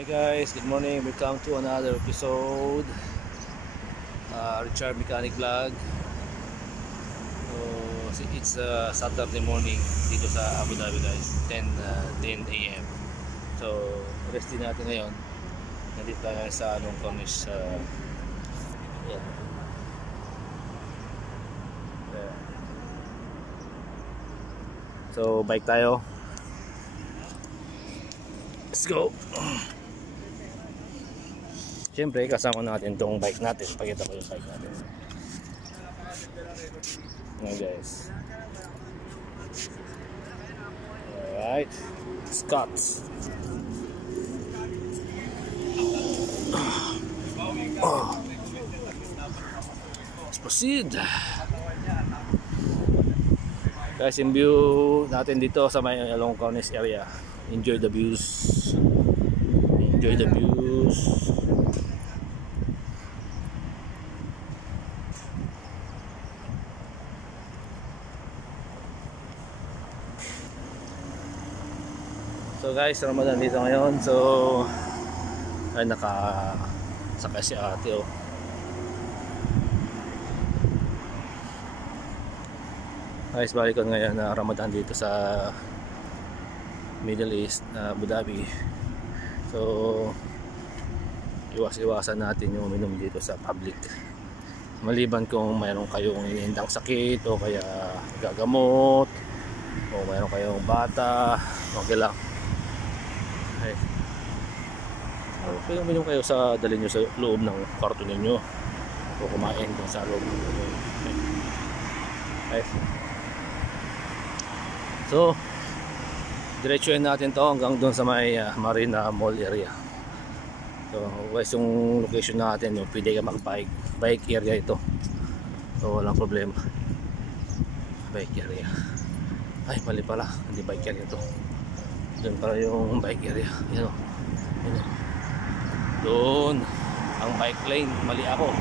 Hi guys, good morning. Welcome to another episode, Richard Mechanic Vlog. So it's Saturday morning dito sa Abu Dhabi guys, 10 a.m. So rest din natin ngayon. Nandito tayo sa Long Cornish. Yeah. So bike tayo. Let's go. Siyempre kasama natin tong bike natin. Pakita ko yung bike natin. Ngayon guys. Alright. Scott. Let's proceed. Guys, yung view natin dito sa may Long Cornish area. Enjoy the views. Enjoy the views. So guys, Ramadan dito ngayon. So ay nakasakay si ate oh. Guys, balik ko ngayon na Ramadan dito sa Middle East, Abu Dhabi. So iwas-iwasan natin yung uminom dito sa public. Maliban kung mayroon kayong inihindang sakit o kaya gagamot o mayroon kayong bata, okay lang. Okay. Okay, uminom kayo sa dalhin nyo sa loob ng kwarto ninyo o kumain dun sa loob. Okay. So diretsuhin natin to hanggang doon sa may Marina Mall area. So guys, yung location natin, yung pwede ka mag-bike area ito. So walang problema. Bike area. Ay, mali pala, hindi bike area to. Doon para yung bike area. Yan o. Doon ang bike lane, mali ako.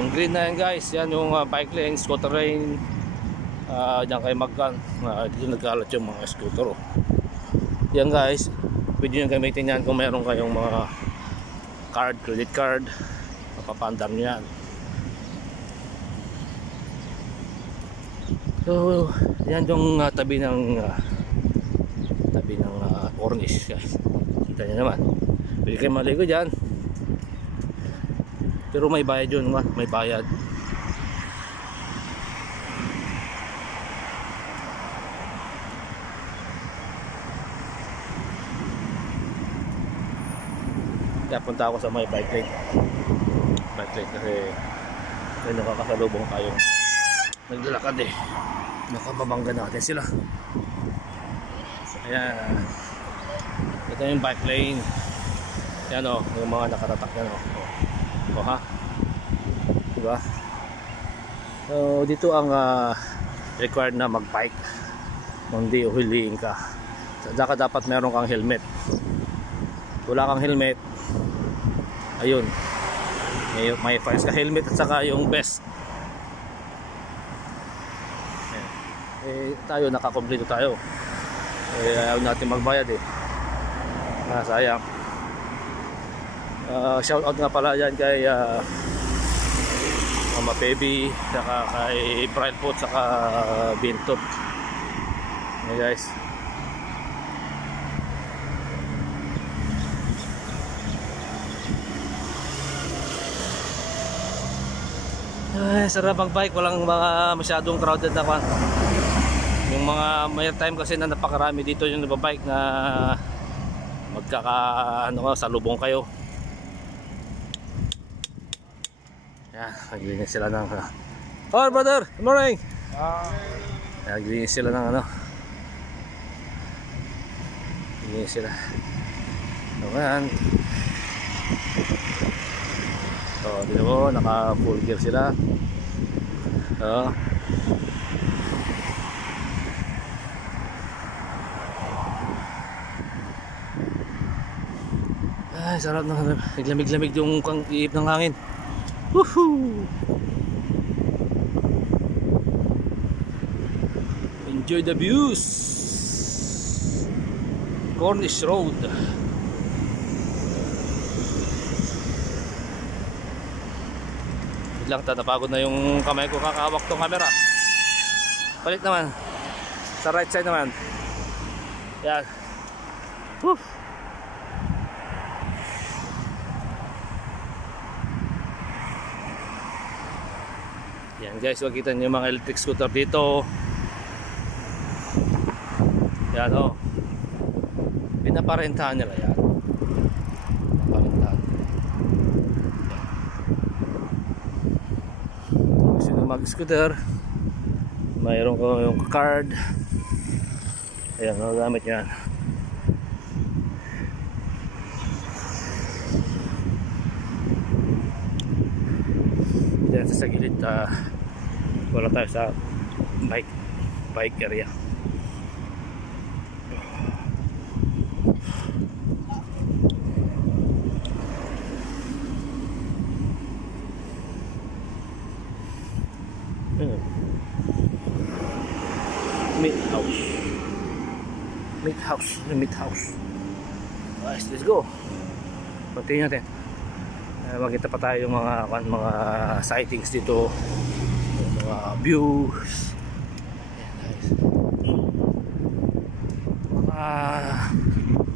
Yung green na yan guys, yan yung bike lane, scooter lane. Diyan kayo magkan, dito nagkalat yung mga scooter oh. Yan guys, pwede nyo gamitin yan kung meron kayong mga card, credit card, mapapandam nyo yan. So yan yung tabi ng Cornish guys. Kita nyo naman, pwede kayo maligo dyan, pero may bayad yun, may bayad. Kaya punta ako sa may bike lane kasi may nakakasalubong tayo naglalakad eh, nakababangga natin sila. So ayan, ito yung bike lane. Yan o, yung mga nakatatak yan o. O ha, diba? So dito ang required na mag bike kung di uhuliin ka. Saka dapat meron kang helmet. Wala kang helmet, ayun, may fires ka helmet at saka yung vest. Tayo nakakompleto tayo. Ayaw natin magbayad eh. Sayang. Shout out nga pala yan kay Mama Baby, saka kay Brian Pot, saka Bintop. Hey guys. Ay, sarap mag-bike, walang mga masyadong crowded na kwan. Yung mga may time kasi na napakarami dito yung nagbabike na salubong kayo. Yan, naglinis sila ng oh brother, good morning. Naglinis sila ng naglinis sila. Ayan. So, dito mo, naka full gear sila. So, ay, sarap na. Naglamig-lamig yung iip ng hangin. Woohoo! Enjoy the views. Cornish Road. Lang napagod na yung kamay ko kakahawak tong camera. Balik naman sa right side naman. Yan. Woo. Yan guys, makita niyo yung mga electric scooter dito. Yan oh. Pinaparentahan nila yan. Pinaparentahan. Gusto nyo mag-scooter, mayroon ko yung card. Ayan, nagamit yan. Diyan sa gilid, wala tayo sa bike area. Meat house. Guys, let's go. Continue natin. Makita pa tayo yung mga sightings dito, yung mga views.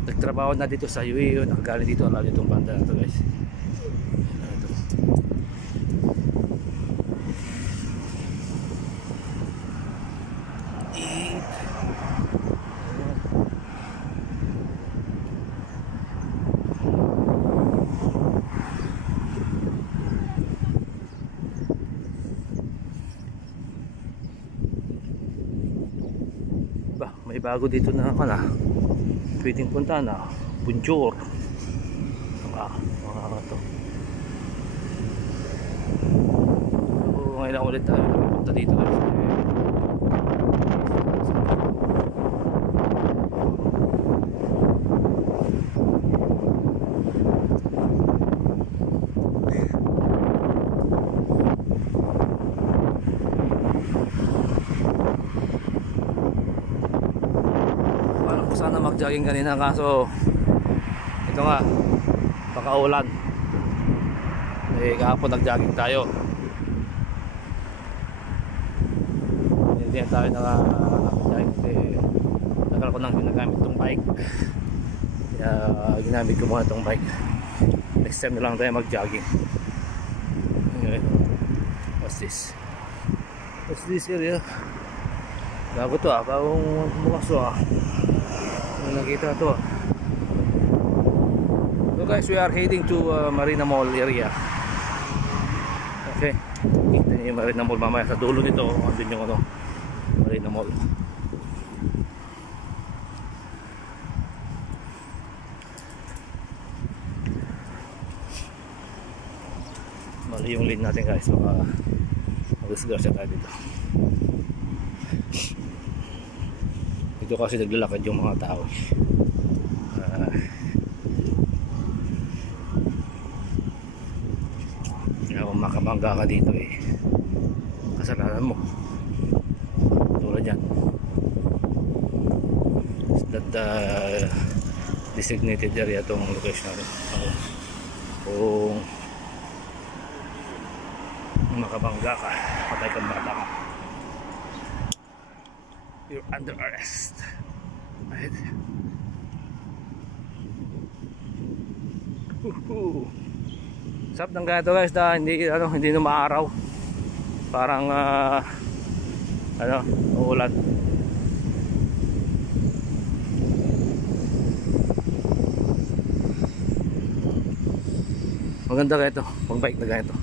Nagtrabaho na dito sa UAE, nakagaling dito lagi itong banda na ito guys. May bago dito na pwedeng punta na Bunjor. Mga to. Ngayon lang ulit tayo punta dito guys. Sana mag-jogging kanina, kaso ito nga, pakaulan. Kahapon nag-jogging tayo, hindi tayo naka-jogging kasi tagal ko nang ginagamit itong bike, kaya ginamit ko muna itong bike. Next time na lang tayo mag-jogging. What's this area? Bago to bagong bukas to nakita to. So guys, we are heading to Marina Mall area. Okay, kita niyo yung Marina Mall mamaya sa dulo nito. Andun yung Marina Mall. Mali yung lane natin guys, baka mag-disgrasya tayo dito. Dito kasi naglalakad yung mga tao. Kung makabangga ka dito kasalanan mo. Tulad yan. That designated area itong location natin. Kung makabangga ka, patay kang bata ka, you're under arrest. Right? Sarap ng ganito guys, hindi na maaraw. Parang uulan. Maganda ganito, pag bike na ganito.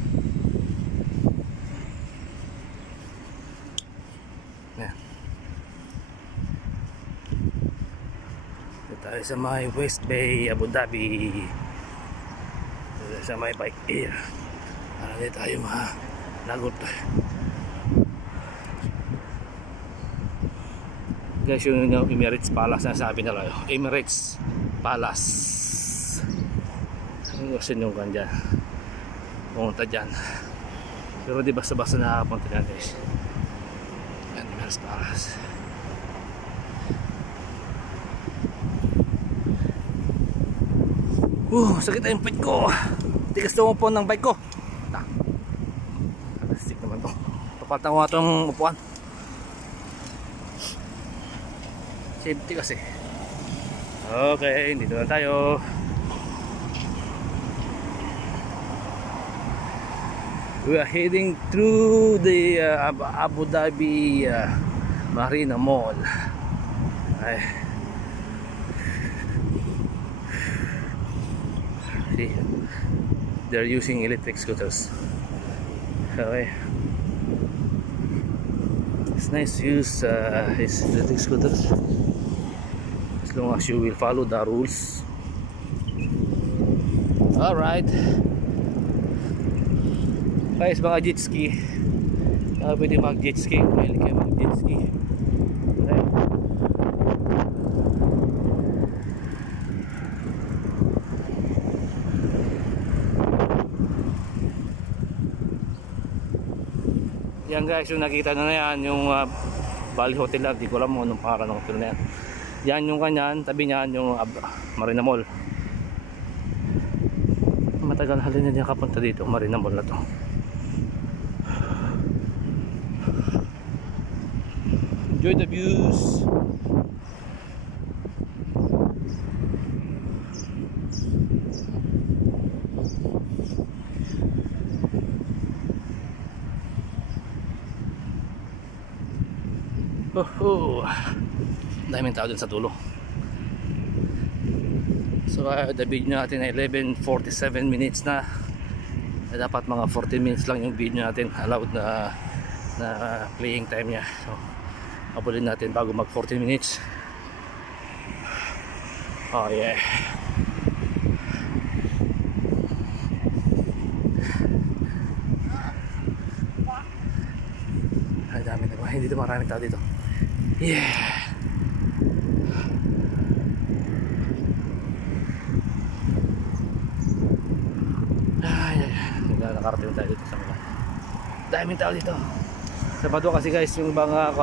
Tayo sa may West Bay, Abu Dhabi, sa may bike air. Para di tayo lagot. Guys, yung Emirates Palace na sabi nila, Emirates Palace. Ano kasi yung kan dyan, pumunta dyan, pero di basta-basta nakapunta dyan guys. Emirates Palace. Sakit na yung pit ko. Tigas na umupuan ng bike ko. Stick naman to. Papalitan ko nga itong upuan. Safety kasi. Okay, dito na tayo. We are heading through the Abu Dhabi Marina Mall. Ay. See, they're using electric scooters. Okay. It's nice to use his electric scooters as long as you will follow the rules. Alright. Guys, mga jet ski, pwede mag jet ski, pwede kayo mag jet ski. Okay. Yan guys, yung nakita na yan, yung Bali Hotel lang, di ko alam mo anong pangalan ng hotel na yan. Yan yung kanyan, tabi niyan yung Marina Mall. Matagal halin na niya kapunta dito, Marina Mall na to. Enjoy the views. Daming tao dun sa dulo. So the video natin ay 11:47 minutes na. Dapat mga 14 minutes lang yung video natin allowed na playing time niya. So abulin natin bago mag 14 minutes. Oh yeah. Ay dami na ba? Hindi dito maraming tao dito. Yeah. Ay, nakarating tayo dito sa mga daming tao dito. Sabado kasi guys yung mga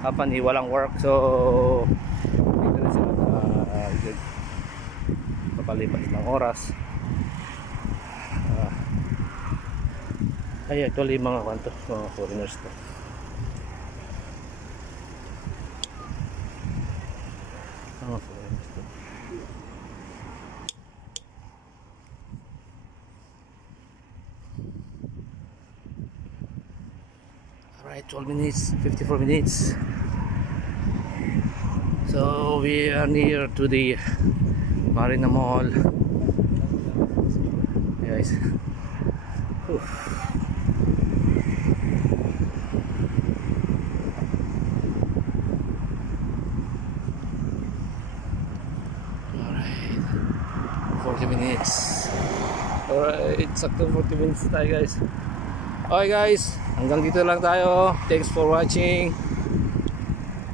company walang work, so dito na sila papalipas ng oras. Ay actually mga kanto, mga foreigners to. Mga foreigners to. Alright, 12 minutes, 54 minutes. So we are near to the Marina Mall. Guys. Alright. 40 minutes. Alright, sakto 40 minutes tayo guys. Okay guys, hanggang dito lang tayo. Thanks for watching.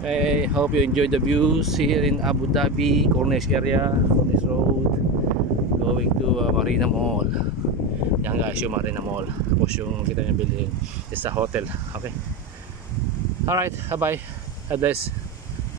I hope you enjoyed the views here in Abu Dhabi, Corniche area, Corniche Road, going to Marina Mall. Yan guys, yung Marina Mall. Tapos yung kita nyo bilhin is sa hotel. Okay. Alright, bye bye. God bless.